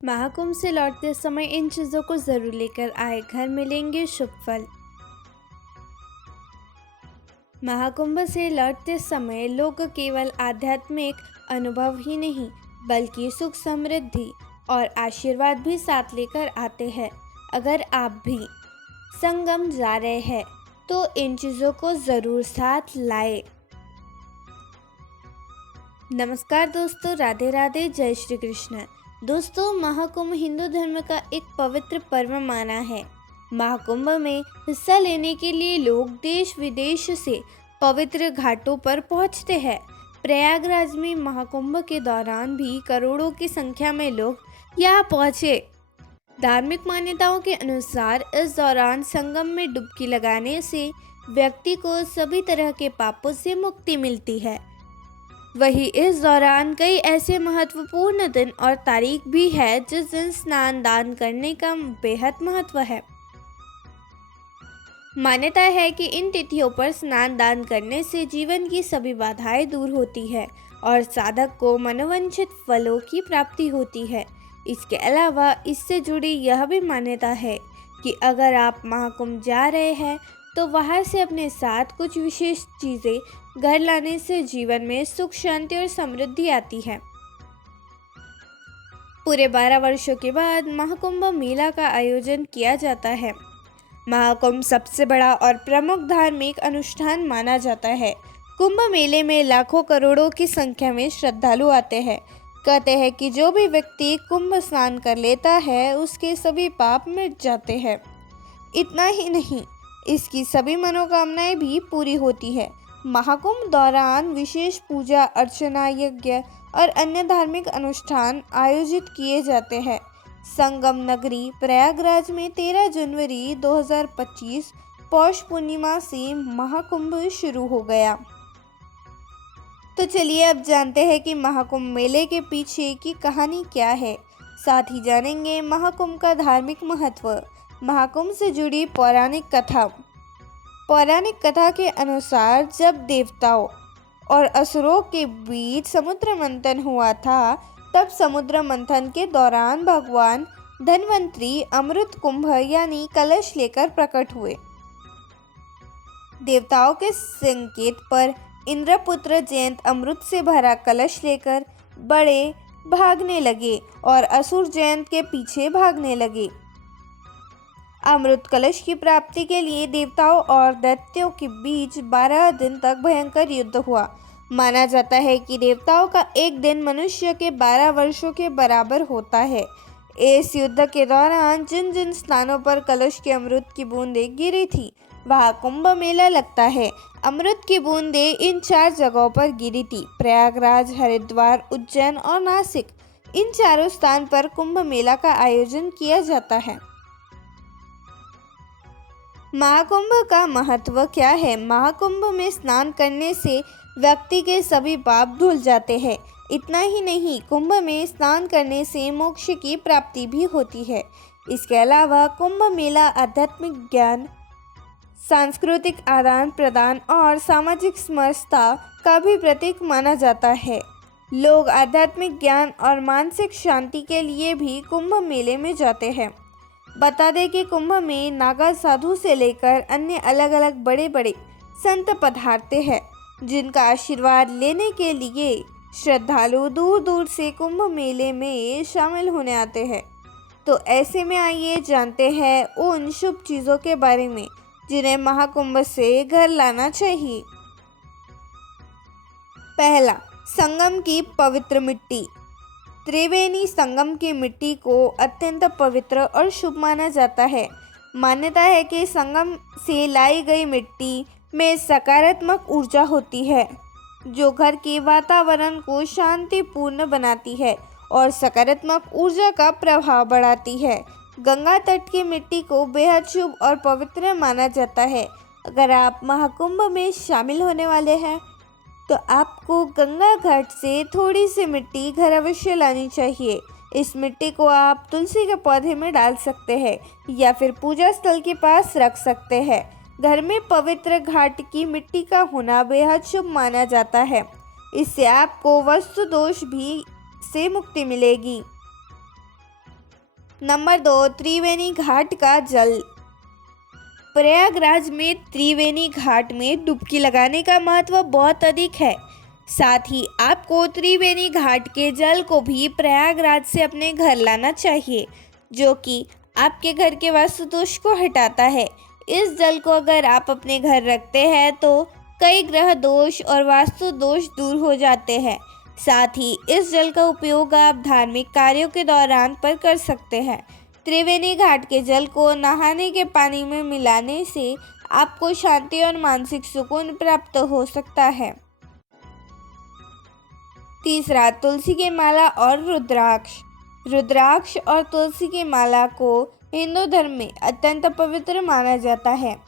महाकुंभ से लौटते समय इन चीज़ों को ज़रूर लेकर आए, घर मिलेंगे शुभ फल। महाकुंभ से लौटते समय लोग केवल आध्यात्मिक अनुभव ही नहीं बल्कि सुख समृद्धि और आशीर्वाद भी साथ लेकर आते हैं। अगर आप भी संगम जा रहे हैं तो इन चीज़ों को ज़रूर साथ लाए। नमस्कार दोस्तों, राधे राधे, जय श्री कृष्ण। दोस्तों, महाकुंभ हिंदू धर्म का एक पवित्र पर्व माना है। महाकुंभ में हिस्सा लेने के लिए लोग देश विदेश से पवित्र घाटों पर पहुंचते हैं। प्रयागराज में महाकुंभ के दौरान भी करोड़ों की संख्या में लोग यहाँ पहुंचे। धार्मिक मान्यताओं के अनुसार इस दौरान संगम में डुबकी लगाने से व्यक्ति को सभी तरह के पापों से मुक्ति मिलती है। वहीं इस दौरान कई ऐसे महत्वपूर्ण दिन और तारीख भी है जिस दिन स्नान दान करने का बेहद महत्व है। मान्यता है कि इन तिथियों पर स्नान दान करने से जीवन की सभी बाधाएं दूर होती है और साधक को मनोवांछित फलों की प्राप्ति होती है। इसके अलावा इससे जुड़ी यह भी मान्यता है कि अगर आप महाकुंभ जा रहे हैं तो वहां से अपने साथ कुछ विशेष चीज़ें घर लाने से जीवन में सुख, शांति और समृद्धि आती है। पूरे 12 वर्षों के बाद महाकुंभ मेला का आयोजन किया जाता है। महाकुंभ सबसे बड़ा और प्रमुख धार्मिक अनुष्ठान माना जाता है। कुंभ मेले में लाखों करोड़ों की संख्या में श्रद्धालु आते हैं। कहते हैं कि जो भी व्यक्ति कुंभ स्नान कर लेता है उसके सभी पाप मिट जाते हैं। इतना ही नहीं, इसकी सभी मनोकामनाएं भी पूरी होती है। महाकुंभ दौरान विशेष पूजा अर्चना, यज्ञ और अन्य धार्मिक अनुष्ठान आयोजित किए जाते हैं। संगम नगरी प्रयागराज में 13 जनवरी 2025 पौष पूर्णिमा से महाकुंभ शुरू हो गया। तो चलिए अब जानते हैं कि महाकुंभ मेले के पीछे की कहानी क्या है। साथ ही जानेंगे महाकुंभ का धार्मिक महत्व, महाकुंभ से जुड़ी पौराणिक कथा। पौराणिक कथा के अनुसार जब देवताओं और असुरों के बीच समुद्र मंथन हुआ था, तब समुद्र मंथन के दौरान भगवान धन्वंतरी अमृत कुंभ यानी कलश लेकर प्रकट हुए। देवताओं के संकेत पर इंद्रपुत्र जयंत अमृत से भरा कलश लेकर बड़े भागने लगे और असुर जयंत के पीछे भागने लगे। अमृत कलश की प्राप्ति के लिए देवताओं और दैत्यों के बीच 12 दिन तक भयंकर युद्ध हुआ। माना जाता है कि देवताओं का एक दिन मनुष्य के 12 वर्षों के बराबर होता है। इस युद्ध के दौरान जिन जिन स्थानों पर कलश के अमृत की बूंदें गिरी थी वहाँ कुंभ मेला लगता है। अमृत की बूंदें इन 4 जगहों पर गिरी थी: प्रयागराज, हरिद्वार, उज्जैन और नासिक। इन चारों स्थान पर कुंभ मेला का आयोजन किया जाता है। महाकुंभ का महत्व क्या है? महाकुंभ में स्नान करने से व्यक्ति के सभी पाप धुल जाते हैं। इतना ही नहीं, कुंभ में स्नान करने से मोक्ष की प्राप्ति भी होती है। इसके अलावा कुंभ मेला आध्यात्मिक ज्ञान, सांस्कृतिक आदान प्रदान और सामाजिक समरसता का भी प्रतीक माना जाता है। लोग आध्यात्मिक ज्ञान और मानसिक शांति के लिए भी कुंभ मेले में जाते हैं। बता दें कि कुंभ में नागा साधु से लेकर अन्य अलग अलग बड़े बड़े संत पधारते हैं, जिनका आशीर्वाद लेने के लिए श्रद्धालु दूर दूर से कुंभ मेले में शामिल होने आते हैं। तो ऐसे में आइए जानते हैं उन शुभ चीज़ों के बारे में जिन्हें महाकुंभ से घर लाना चाहिए। पहला, संगम की पवित्र मिट्टी। त्रिवेणी संगम की मिट्टी को अत्यंत पवित्र और शुभ माना जाता है। मान्यता है कि संगम से लाई गई मिट्टी में सकारात्मक ऊर्जा होती है, जो घर के वातावरण को शांतिपूर्ण बनाती है और सकारात्मक ऊर्जा का प्रभाव बढ़ाती है। गंगा तट की मिट्टी को बेहद शुभ और पवित्र माना जाता है। अगर आप महाकुंभ में शामिल होने वाले हैं तो आपको गंगा घाट से थोड़ी सी मिट्टी घर अवश्य लानी चाहिए। इस मिट्टी को आप तुलसी के पौधे में डाल सकते हैं या फिर पूजा स्थल के पास रख सकते हैं। घर में पवित्र घाट की मिट्टी का होना बेहद शुभ माना जाता है। इससे आपको वास्तु दोष भी से मुक्ति मिलेगी। नंबर 2, त्रिवेणी घाट का जल। प्रयागराज में त्रिवेणी घाट में डुबकी लगाने का महत्व बहुत अधिक है। साथ ही आपको त्रिवेणी घाट के जल को भी प्रयागराज से अपने घर लाना चाहिए, जो कि आपके घर के वास्तु दोष को हटाता है। इस जल को अगर आप अपने घर रखते हैं तो कई ग्रह दोष और वास्तु दोष दूर हो जाते हैं। साथ ही इस जल का उपयोग आप धार्मिक कार्यों के दौरान पर कर सकते हैं। त्रिवेणी घाट के जल को नहाने के पानी में मिलाने से आपको शांति और मानसिक सुकून प्राप्त हो सकता है। तीसरा, तुलसी की माला और रुद्राक्ष। रुद्राक्ष और तुलसी की माला को हिंदू धर्म में अत्यंत पवित्र माना जाता है।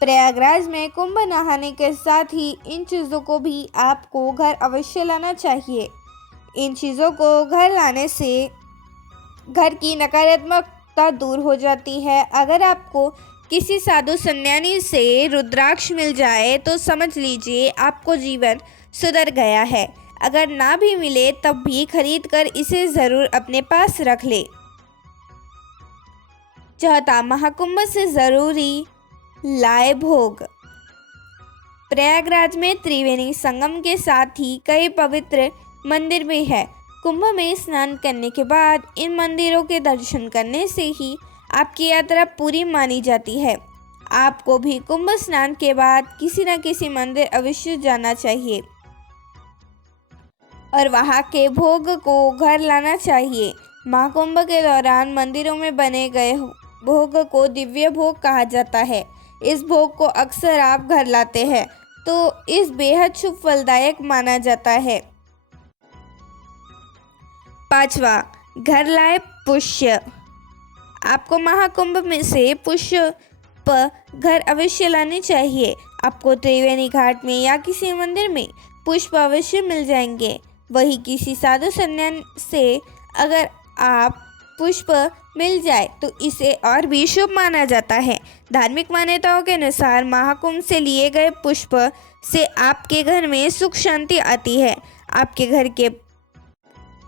प्रयागराज में कुंभ नहाने के साथ ही इन चीज़ों को भी आपको घर अवश्य लाना चाहिए। इन चीज़ों को घर लाने से घर की नकारात्मकता दूर हो जाती है। अगर आपको किसी साधु संन्यासी से रुद्राक्ष मिल जाए तो समझ लीजिए आपको जीवन सुधर गया है। अगर ना भी मिले तब भी खरीद कर इसे ज़रूर अपने पास रख ले। चौथा, महाकुंभ से ज़रूरी लाए भोग। प्रयागराज में त्रिवेणी संगम के साथ ही कई पवित्र मंदिर भी है। कुंभ में स्नान करने के बाद इन मंदिरों के दर्शन करने से ही आपकी यात्रा पूरी मानी जाती है। आपको भी कुंभ स्नान के बाद किसी न किसी मंदिर अवश्य जाना चाहिए और वहाँ के भोग को घर लाना चाहिए। महाकुंभ के दौरान मंदिरों में बने गए भोग को दिव्य भोग कहा जाता है। इस भोग को अक्सर आप घर लाते हैं तो इस बेहद शुभ फलदायक माना जाता है। पांचवा, घर लाए पुष्य। आपको महाकुंभ में से पुष्प घर अवश्य लाने चाहिए। आपको त्रिवेणी घाट में या किसी मंदिर में पुष्प अवश्य मिल जाएंगे। वही किसी साधु संन्यासी से अगर आप पुष्प मिल जाए तो इसे और भी शुभ माना जाता है। धार्मिक मान्यताओं के अनुसार महाकुंभ से लिए गए पुष्प से आपके घर में सुख शांति आती है, आपके घर के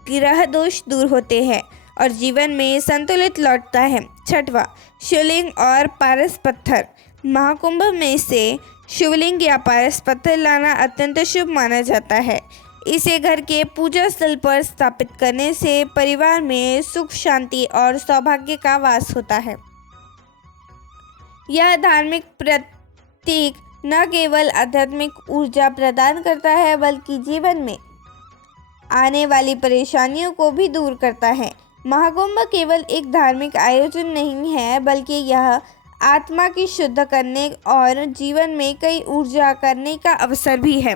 ग्रह दोष दूर होते हैं और जीवन में संतुलित लौटता है। छठवां, शिवलिंग और पारस पत्थर। महाकुंभ में से शिवलिंग या पारस पत्थर लाना अत्यंत शुभ माना जाता है। इसे घर के पूजा स्थल पर स्थापित करने से परिवार में सुख शांति और सौभाग्य का वास होता है। यह धार्मिक प्रतीक न केवल आध्यात्मिक ऊर्जा प्रदान करता है बल्कि जीवन में आने वाली परेशानियों को भी दूर करता है। महाकुंभ केवल एक धार्मिक आयोजन नहीं है बल्कि यह आत्मा की शुद्ध करने और जीवन में कई ऊर्जा करने का अवसर भी है।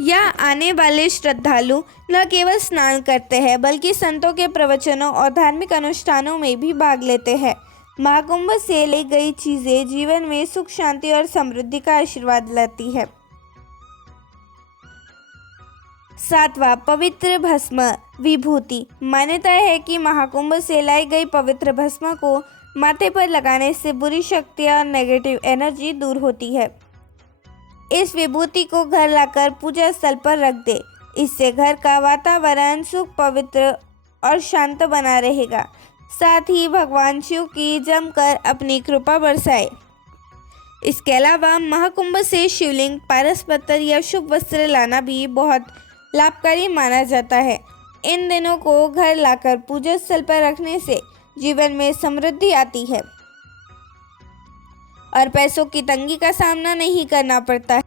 यह आने वाले श्रद्धालु न केवल स्नान करते हैं बल्कि संतों के प्रवचनों और धार्मिक अनुष्ठानों में भी भाग लेते हैं। महाकुंभ से ली गई चीज़ें जीवन में सुख शांति और समृद्धि का आशीर्वाद लाती है। सातवां, पवित्र भस्म विभूति। मान्यता है कि महाकुंभ से लाई गई पवित्र भस्म को माथे पर लगाने से बुरी शक्तियाँ और नेगेटिव एनर्जी दूर होती है। इस विभूति को घर लाकर पूजा स्थल पर रख दे। इससे घर का वातावरण सुख, पवित्र और शांत बना रहेगा। साथ ही भगवान शिव की जमकर अपनी कृपा बरसाए। इसके अलावा महाकुंभ से शिवलिंग, पारस पत्थर या शुभ वस्त्र लाना भी बहुत लाभकारी माना जाता है। इन दिनों को घर लाकर पूजा स्थल पर रखने से जीवन में समृद्धि आती है और पैसों की तंगी का सामना नहीं करना पड़ता है।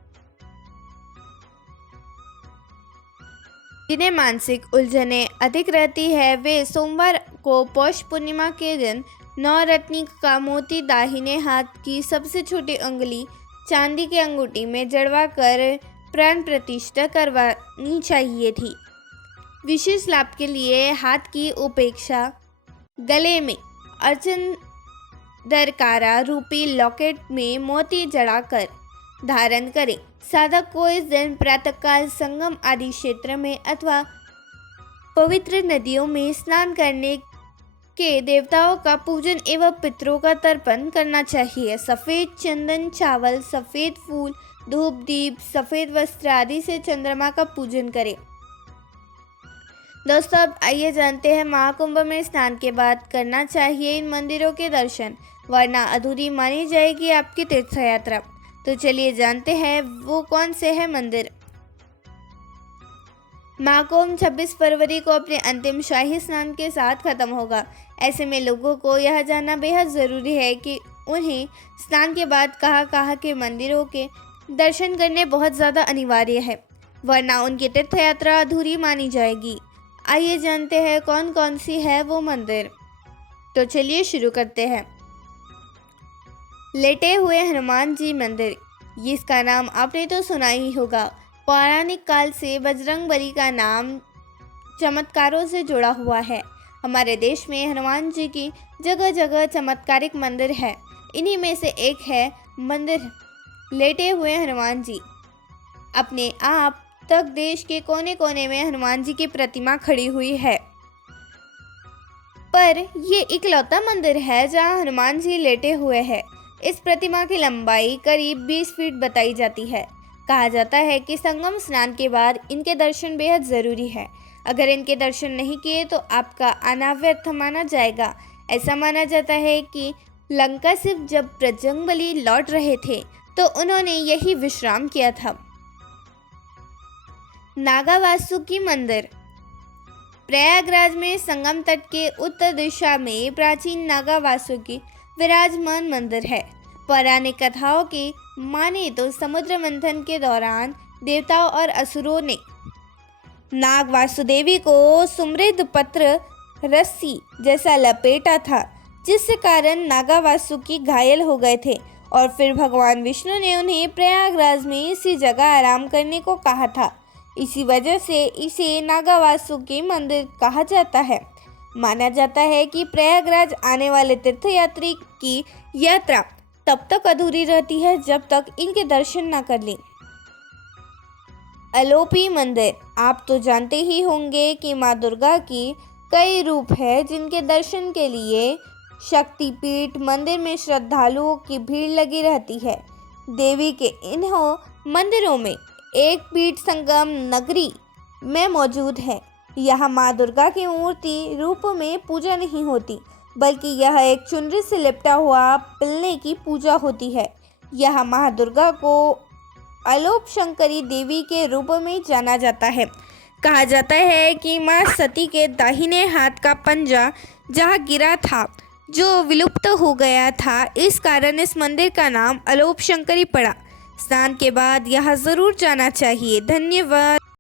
जिन्हें मानसिक उलझनें अधिक रहती है वे सोमवार को पौष पूर्णिमा के दिन नवरत्नी का मोती दाहिने हाथ की सबसे छोटी उंगली चांदी की अंगूठी में जड़वा कर प्राण प्रतिष्ठा करवानी चाहिए थी। विशेष लाभ के लिए हाथ की उपेक्षा, गले में अर्चन दरकारा रूपी लॉकेट में मोती जड़ाकर धारण करें। साधक को इस दिन प्रातःकाल संगम आदि क्षेत्र में अथवा पवित्र नदियों में स्नान करने के देवताओं का पूजन एवं पितरों का तर्पण करना चाहिए। सफ़ेद चंदन, चावल, सफ़ेद फूल, धूप, दीप, सफ़ेद वस्त्र आदि से चंद्रमा का पूजन करें। दोस्तों, अब आइए जानते हैं महाकुंभ में स्नान के बाद करना चाहिए इन मंदिरों के दर्शन, वरना अधूरी मानी जाएगी आपकी तीर्थ यात्रा। तो चलिए जानते हैं वो कौन से हैं मंदिर। महाकुंभ 26 फरवरी को अपने अंतिम शाही स्नान के साथ खत्म होगा। ऐसे में लोगों को यह जानना बेहद ज़रूरी है कि उन्हें स्नान के बाद कहाँ के मंदिरों के दर्शन करने बहुत ज़्यादा अनिवार्य है, वरना उनकी तीर्थ यात्रा अधूरी मानी जाएगी। आइए जानते हैं कौन कौन सी है वो मंदिर। तो चलिए शुरू करते हैं। लेटे हुए हनुमान जी मंदिर, इसका नाम आपने तो सुना ही होगा। पौराणिक काल से बजरंगबली का नाम चमत्कारों से जुड़ा हुआ है। हमारे देश में हनुमान जी की जगह जगह चमत्कारिक मंदिर है। इन्हीं में से एक है मंदिर लेटे हुए हनुमान जी। अपने आप तक देश के कोने कोने में हनुमान जी की प्रतिमा खड़ी हुई है, पर ये इकलौता मंदिर है जहां हनुमान जी लेटे हुए हैं। इस प्रतिमा की लंबाई करीब 20 फीट बताई जाती है। कहा जाता है कि संगम स्नान के बाद इनके दर्शन बेहद ज़रूरी है। अगर इनके दर्शन नहीं किए तो आपका आना व्यर्थ माना जाएगा। ऐसा माना जाता है कि लंका से जब बजरंगबली लौट रहे थे तो उन्होंने यही विश्राम किया था। नागा वासुकी मंदिर, प्रयागराज में संगम तट के उत्तर दिशा में प्राचीन नागा वासुकी विराजमान मंदिर है। पौराणिक कथाओं की माने तो समुद्र मंथन के दौरान देवताओं और असुरों ने नाग वासुदेवी को समृद्ध पत्र रस्सी जैसा लपेटा था, जिसके कारण नागा वासुकी घायल हो गए थे और फिर भगवान विष्णु ने उन्हें प्रयागराज में इसी जगह आराम करने को कहा था। इसी वजह से इसे नागा वासुकी मंदिर कहा जाता है। माना जाता है कि प्रयागराज आने वाले तीर्थयात्री की यात्रा तब तक अधूरी रहती है जब तक इनके दर्शन न कर लें। अलोपी मंदिर, आप तो जानते ही होंगे कि माँ दुर्गा की कई रूप है जिनके दर्शन के लिए शक्तिपीठ मंदिर में श्रद्धालुओं की भीड़ लगी रहती है। देवी के इन्हों मंदिरों में एक पीठ संगम नगरी में मौजूद है। यहाँ माँ दुर्गा की मूर्ति रूप में पूजा नहीं होती, बल्कि यह एक चुनरी से लिपटा हुआ पिल्ले की पूजा होती है। यह माँ दुर्गा को अलोप शंकरी देवी के रूप में जाना जाता है। कहा जाता है कि माँ सती के दाहिने हाथ का पंजा जहाँ गिरा था, जो विलुप्त हो गया था, इस कारण इस मंदिर का नाम अलोप शंकरी पड़ा। स्नान के बाद यहाँ ज़रूर जाना चाहिए। धन्यवाद।